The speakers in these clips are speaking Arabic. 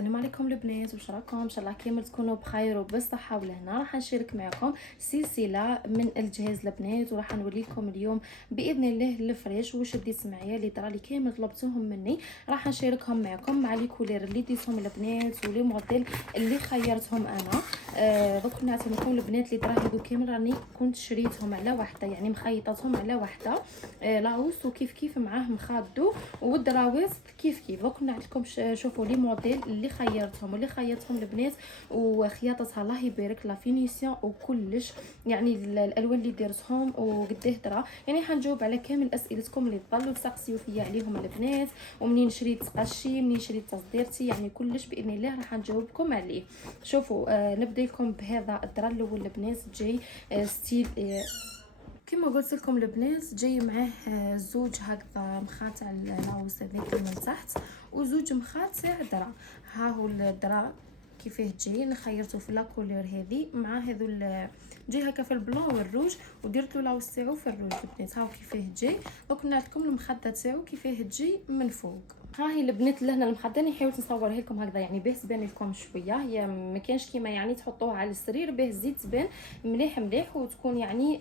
السلام عليكم البنات، واش راكم؟ ان شاء الله كامل تكونوا بخير وبالصحه والهنا. راح نشارك معكم سلسله من الجهاز البنات، وراح نوريكم اليوم باذن الله الفريش واش ديت معايا اللي طرا لي كامل طلبتوهم مني. راح نشاركهم معكم مع لي كولير اللي ديتهم البنات ولي موديل اللي خيرتهم انا. دوك نعطيكم لكم البنات اللي طرا هذو كامل راني كنت شريتهم على وحده، يعني مخيطاتهم على وحده. لاوس وكيف كيف معاه مخادو والدراويز كيف كيف. دوك نعطيكم شوفوا لي موديل اللي خيرتهم البنات، وخياطتها الله يبارك لا فينيسيون وكلش، يعني الالوان اللي درتهم وقديه درا. يعني حنجاوب على كامل اسئلتكم اللي ضلوا تسقسيو فيا عليهم البنات، ومنين شريت قشي منين شريت تصديرتي، يعني كلش باذن الله راح نجاوبكم عليه. شوفوا نبدا لكم بهذا الدرا الاول البنات، جاي ستيل كما قلت لكم البنات، جاي معاه زوج هكذا مخات على العوز هذاك من تحت، وزوج مخات تاع درا. ها هو الدرا كيفاه جاي، انا خيرته في لا كولور هذه مع هذو جاي هكا في البلون والروج، ودرت له لاوس تاعو في الروج البنات. ها هو كيفاه جاي. دونك نعطيكم المخده تاعو كيفاه تجي من فوق. ها هي البنات لهنا المخده، راني حاولت نصورها لكم هكذا يعني باه تبان لكم شويه، هي ما كانش كيما يعني تحطوها على السرير باه الزيت تبان مليح مليح وتكون يعني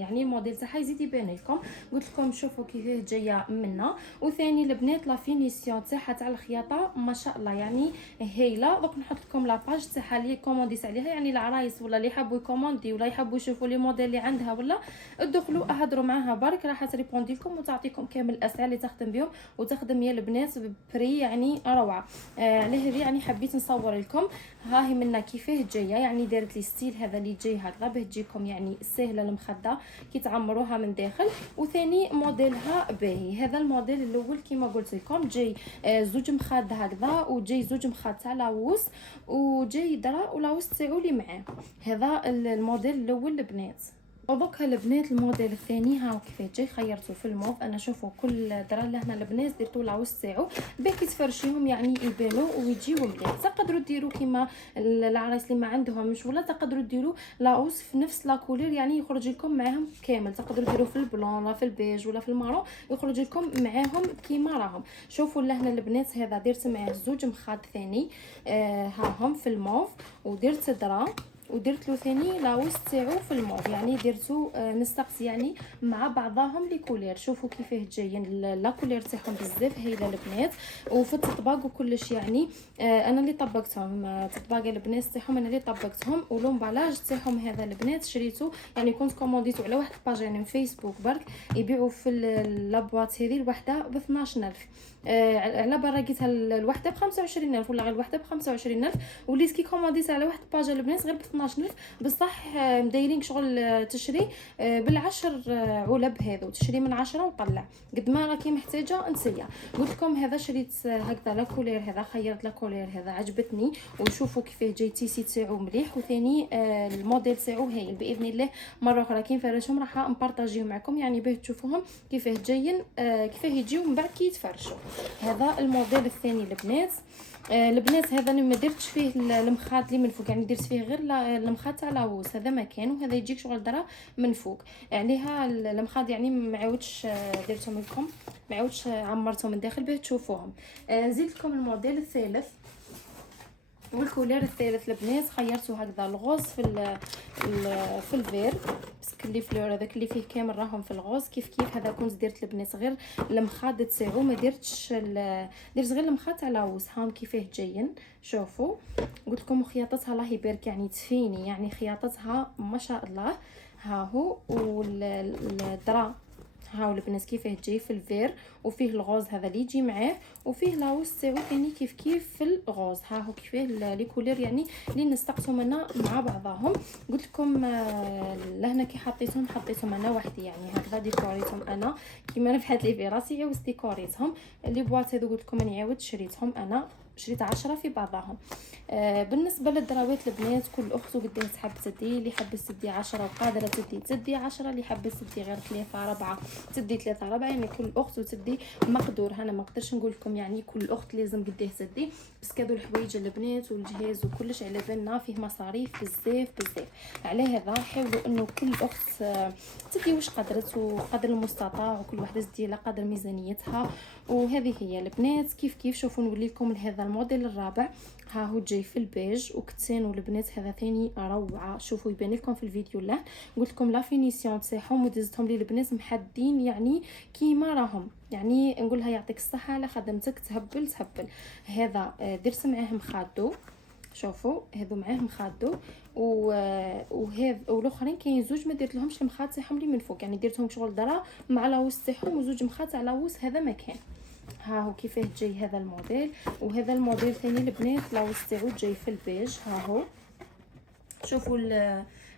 يعني الموديل تاعها يزيد يبان لكم. قلت لكم شوفوا كيفاه جايه منا. وثاني البنات لا فينيسيون تاعها تاع الخياطه ما شاء الله يعني هايله. دوك نحط لكم لاباج تاعها اللي كومونديت عليها، يعني العرايس ولا اللي يحبوا يكوموندي ولا يحبوا يشوفوا لي موديل اللي عندها ولا ادخلوا اهضروا معاها برك، راح تريبوندي لكم وتعطيكم كامل الاسئله اللي تخدم بهم وتخدم يا البنات ببري يعني روعه. على هذه يعني حبيت نصور لكم. ها هي منا كيفاه جايه، يعني دارت لي ستيل هذا اللي جاي هكذا باه تجيكم يعني سهله المخده كي تعمروها من داخل. وثاني موديلها باهي، هذا الموديل الاول كما قلت لكم جاي زوج مخاد هكذا، وجاي زوج مخاد تاع لاوس، وجاي درا ولاوس تاعو اللي معاه. هذا الموديل الاول البنات. ودوكا البنات الموديل الثاني ها كيفاه جاي، خيرته في الموف. انا شوفوا كل درا لهنا البنات درتو لاوس تاعو باه كي تفرشيهم يعني يبانوا ويجيو مليح. تقدروا ديروا كيما العرايس اللي ما عندهمش، ولا تقدروا ديروا لاوس في نفس لا كولور يعني يخرج لكم معاهم كامل. تقدروا ديروا في البلون ولا في البيج ولا في المارون يخرج لكم معاهم كيما راهم. شوفوا لهنا البنات هذا درت معاه زوج مخاد ثاني ها هم في الموف، ودرت درا ودرت له ثاني لاوس تاعو في الموف، يعني درتو نستقص يعني مع بعضهم لي كولير. شوفوا كيفاه جايين لا كولير تاعهم بزاف هايله البنات، وفي التطباق وكلش يعني انا اللي طبقتهم. تطباق البنات تاعهم انا اللي طبقتهم، ولومبالاج تاعهم هذا البنات شريته يعني كنت كومونديتو على واحد الباج يعني فيسبوك برك يبيعوا في لابواط هذه الوحده ب 12000. على برا لقيتها الوحده ب 25000 ولا غير الوحده ب 25000، وليت كي كومونديت على واحد الباج البنات غير ب 12000 بصح. مدايرين شغل تشري بالعشر علب هذو، تشري من 10 وطلع قد ما راكي محتاجه انتيا. قلت لكم هذا شريت هكذا لا كولير، هذا خيرت لا كولير هذا عجبتني. وشوفوا كيفاه جاي تيسي تاعو مليح، وثاني الموديل تاعو هايل. باذن الله مره اخرى كي نفرشهم راح نبارطاجيهم معكم يعني باه تشوفوهم كيفاه جايين كيفاه يجيو من بعد كي يتفرشوا. هذا الموديل الثاني البنات. البنات هذا انا ما درتش فيه المخاد اللي من فوق، يعني درت فيه غير المخاد تاع لاوس هذا مكان، وهذا يجيك شغل درا من فوق عليها المخاد، يعني ما عاودش درتهم لكم، ما عاودش عمرتهم من داخل باه تشوفوهم. زيد لكم الموديل الثالث والكولير الثالث البنات، خيرته هكذا الغوز في الفير بس كلي فلور هذاك اللي فيه كامل راهم في الغوز كيف كيف. هذا كنت درت البنات غير المخاد تاعو، ما درتش درت غير المخاد تاع لاوس. هاهم كيفاه جايين. شوفوا قلت لكم خياطتها الله يبارك يعني تفيني، يعني خياطتها ما شاء الله. ها هو والدرا هاو البنات كيفاه جاي في الفير، وفيه الغوز هذا اللي يجي معاه، وفيه لاوس تاعو ثاني كيف كيف في الغوز. ها هو كيفاه لي كولير يعني اللي نستقصوا منا مع بعضهم. قلت لكم لهنا كي حطيتهم انا وحدي، يعني هكذا ديكوريتهم انا كيما نفحت لي في راسي عاوز ديكوريتهم. لي بواط هذو قلت لكم اني عاود شريتهم انا، شريت 10 في بعضهم. بالنسبه للدراوات البنات كل اخت وقديه تحب تدي، اللي حبت تدي 10 وقادره تدي 10، اللي حبت تدي غير 3 4 تدي 3 4، يعني كل اخت وتدي مقدور. انا ما نقدرش نقول لكم يعني كل اخت لازم قديه تدي، بس كادو الحوايج البنات والجهاز وكلش على بالنا فيه مصاريف بزاف بزاف. على هذا حاولوا انه كل اخت تدي واش قدرت وقدر المستطاع، وكل وحده تدي على قدر ميزانيتها وهذه هي البنات كيف شوفوا نولي لكم لهذا الموديل الرابع. ها هو جاي في البيج وكتان والبنات هذا ثاني روعه. شوفوا يبان لكم في الفيديو له قلت لكم لا فينيسيون تاعهم ودزتهم لي البنات محدين يعني كيما راهم، يعني نقولها يعطيك الصحه على خدمتك تهبل. هذا درت معاه مخادو، شوفوا هذو معاه مخادو وهذا والاخرين كاين زوج ما درت لهمش المخاد تاعهم لي من فوق، يعني درتهم شغل درا مع لاوس تاعهم وزوج مخاد على لاوس هذا مكان. ها هو كيفاه جاي هذا الموديل. وهذا الموديل ثاني البنات لاوس تاعو جاي في البيج. ها هو شوفوا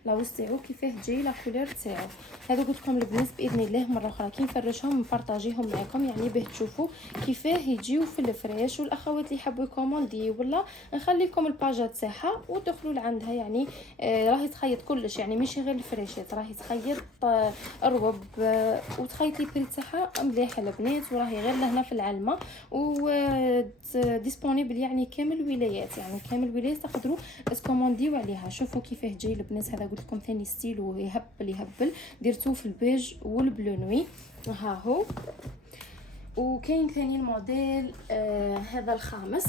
لاوس تاعو كيفاه جاي لا كولور تاعو. هذا قلت لكم البنات باذن الله مره اخرى كي نفرشهم نبارطاجيهم معكم، يعني باه تشوفوا كيفاه يجيو في الفريش. والاخوات اللي يحبوا يكوموندي ولا نخلي لكم الباجات تاعها ودخلوا لعندها، يعني راهي تخيط كلش، يعني ماشي غير الفريشات، راهي تخيط الروب وتخيط لي بري تاعها مليح البنات، وراهي غير لهنا في العلمه و ديسپونيبل يعني كامل الولايات، يعني كامل الولايات تقدروا تكومونديو عليها. شوفوا كيفاه جاي البنات. هذا قلت لكم ثاني ستيل يهبل درتوه في البيج والبلو نوي. ها هو وكاين ثاني الموديل هذا الخامس.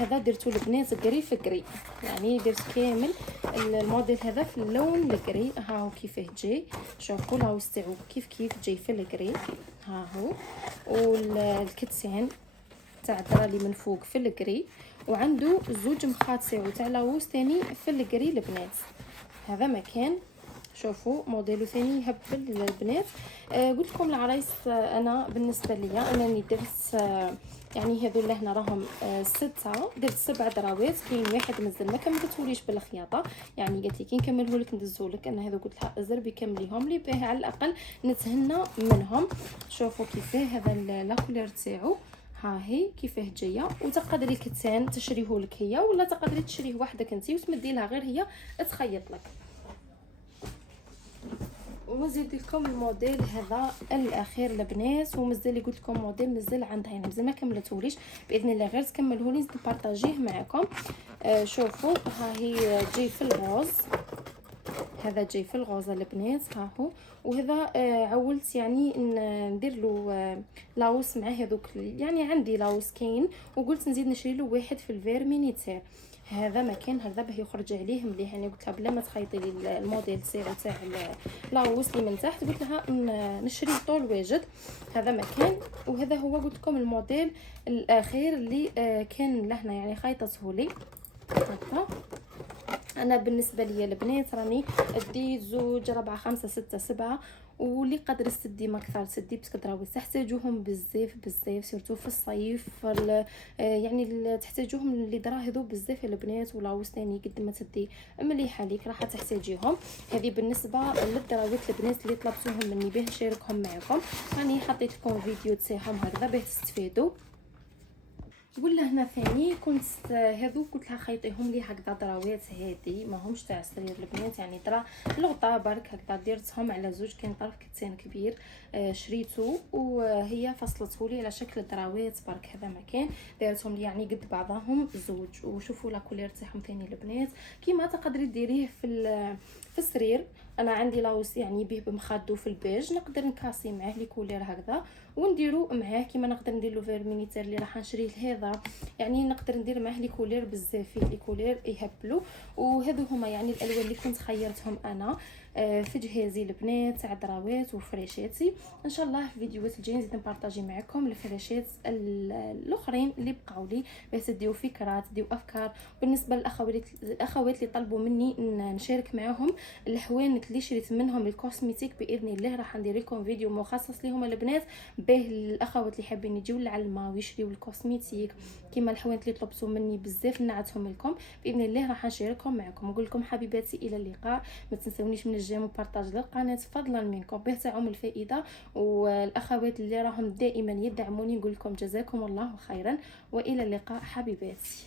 هذا درتو البنات قري في قري، يعني درت كامل الموديل هذا في اللون القري. ها هو كيفاه جاي، شوفوا لاوس تاعو كيف جاي في القري. ها هو والكتسان تاع الدرالي من فوق في القري، وعنده زوج مخاط تاعو تاع لاوس ثاني في القري البنات. هذا مكان شوفوا موديلو ثاني يهبل البنات. قلت لكم العرايس انا بالنسبه ليا انني درت يعني هذو اللي هنا راهم 6، درت 7 دراوات. كاين واحد مازال ما كملتهوليش بالخياطه، يعني قالت لي كي نكملهولك ندزهولك. انا هذو قلت لها زربي كمليهم لي باه على الاقل نتهنى منهم. شوفوا كيفاه هذا لا كولور تاعو. ها هي كيفاه جايه، وتقدري الكتان تشريه لك هي ولا تقدري تشريه وحدك انت وتمدي لها غير هي تخيط لك. ونزيد لكم الموديل هذا الاخير البنات، ومازال قلت لكم موديل مازال عندها، يعني مازال ما كملتهوليش باذن الله غير تكملهولي نبارطاجيه معكم. شوفوا ها هي جاي في الغوز. هذا جاي في الغوز البنات. ها هو وهذا عولت يعني ندير له لاوس مع هذوك، يعني عندي لاوس كاين وقلت نزيد نشري له واحد في الفيرمينيتير. هذا مكان هذا باه يخرج عليه مليح، يعني قلت لها بلا ما تخيطي لي الموديل تاع لاوس لي من تحت، قلت لها نشري طول واجد. هذا مكان. وهذا هو قلت لكم الموديل الاخير اللي كان لهنا يعني خيطته لي هكا. انا بالنسبه لي البنات راني ديت 2 4 5 6 7، واللي قادره تسدي ما اكثر تسدي باسكو راهو تحتاجوهم بزاف سورتو في الصيف يعني تحتاجوهم اللي دراهدو بزاف البنات، ولا ثاني قد ما تدي مليحه ليك راح تحتاجيهم. هذه بالنسبه للدراوات البنات اللي طلبتوهم مني باه نشاركهم معكم. راني حطيت لكم فيديو تاعهم هكذا باه تستفيدوا. ولا هنا ثاني كنت هذو قلت لها خيطيهم لي هكذا دراوات هادي ماهمش تاع سرير البنات، يعني درا لغطا برك هكذا درتهم على زوج. كاين طرف كتان كبير شريته وهي فصلته لي على شكل دراوات برك. هذا مكان دايرتهم لي يعني قد بعضهم زوج. وشوفوا لا كولير تاعهم ثاني البنات كيما تقدري ديريه في السرير. انا عندي لاوس يعني به بمخادو في البيج، نقدر نكاسي معاه لي كولير هكذا ونديرو معاه كيما نقدر ندير له فيرمينيتير اللي راح نشريه هذا، يعني نقدر ندير معاه لي كولير بزاف فيه لي كولير يهبلوا. وهذو هما يعني الالوان اللي كنت خيرتهم انا في جهازي البنات تاع دراوات وفريشاتي. ان شاء الله في فيديوهات الجايين نزيد نبارطاجي معكم الفريشات الاخرين اللي بقاو لي باش تديو فكرات تديو افكار. بالنسبه للاخوات اللي طلبوا مني نشارك معاهم الحوانت اللي شريت منهم الكوسميتيك، باذن الله راح ندير لكم فيديو مخصص لهم البنات باه الاخوات اللي حابين يجيو للعلمه ويشريو الكوسميتيك كيما الحوانت اللي طلبتوا مني بزاف نعتهم لكم باذن الله راح نشاركهم معكم. نقول لكم حبيباتي الى اللقاء، ما تنسونيش من الجيم وبارطاج للقناه فضلا منكم باه تعم الفائده. والاخوات اللي راهم دائما يدعموني نقول لكم جزاكم الله خيرا والى اللقاء حبيباتي.